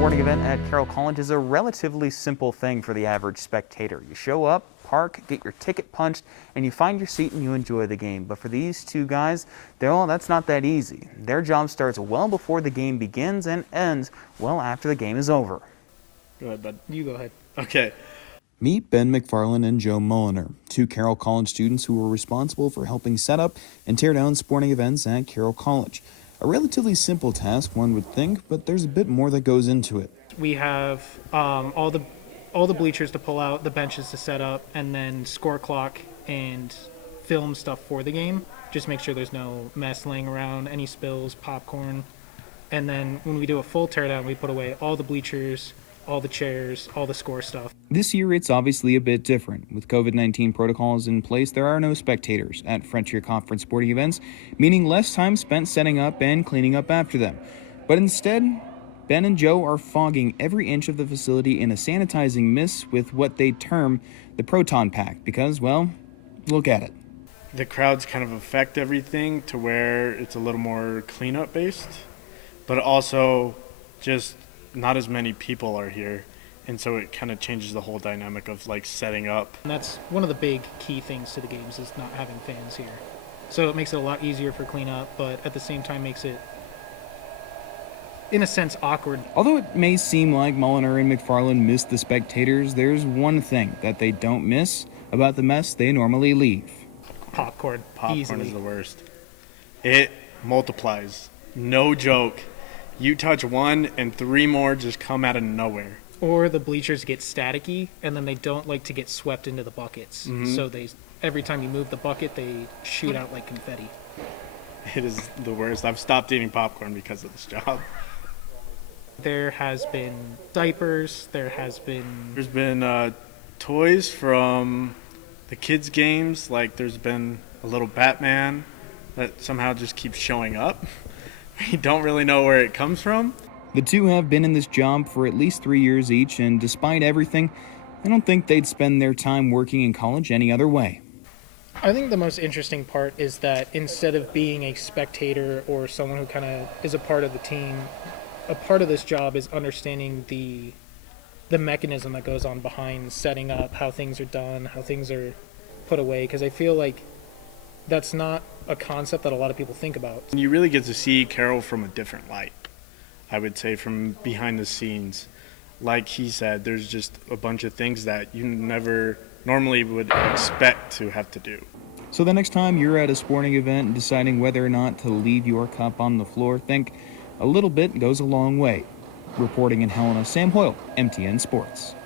sporting event at Carroll College is a relatively simple thing for the average spectator. You show up, park, get your ticket punched, and you find your seat and you enjoy the game. But for these two guys, that's not that easy. Their job starts well before the game begins and ends well after the game is over. Go ahead, bud. You go ahead. Okay. Meet Ben McFarland and Joe Mulliner, two Carroll College students who were responsible for helping set up and tear down sporting events at Carroll College. A relatively simple task, one would think, but there's a bit more that goes into it. We have all the bleachers to pull out, the benches to set up, and then score clock and film stuff for the game. Just make sure there's no mess laying around, any spills, popcorn. And then when we do a full teardown, we put away all the bleachers, all the chairs, all the score stuff. This year, it's obviously a bit different. With COVID-19 protocols in place, there are no spectators at Frontier Conference sporting events, meaning less time spent setting up and cleaning up after them. But instead, Ben and Joe are fogging every inch of the facility in a sanitizing mist with what they term the proton pack because, well, look at it. The crowds kind of affect everything to where it's a little more cleanup based, but also just not as many people are here, and so it kind of changes the whole dynamic of like setting up. And that's one of the big key things to the games is not having fans here. So it makes it a lot easier for cleanup, but at the same time makes it, in a sense, awkward. Although it may seem like Mulliner and McFarland miss the spectators, there's one thing that they don't miss about the mess they normally leave. Popcorn Popcorn is the worst. It multiplies. No joke. You touch one and three more just come out of nowhere. Or the bleachers get staticky, and then they don't like to get swept into the buckets. Mm-hmm. So every time you move the bucket, they shoot out like confetti. It is the worst. I've stopped eating popcorn because of this job. There has been diapers. There's been toys from the kids' games. Like there's been a little Batman that somehow just keeps showing up. We don't really know where it comes from. The two have been in this job for at least 3 years each, and despite everything, I don't think they'd spend their time working in college any other way. I think the most interesting part is that instead of being a spectator or someone who kind of is a part of the team, a part of this job is understanding the mechanism that goes on behind setting up, how things are done, how things are put away, because I feel like that's not a concept that a lot of people think about. You really get to see Carroll from a different light, I would say, from behind the scenes. Like he said, there's just a bunch of things that you never normally would expect to have to do. So the next time you're at a sporting event and deciding whether or not to leave your cup on the floor, think a little bit goes a long way. Reporting in Helena, Sam Hoyle, MTN Sports.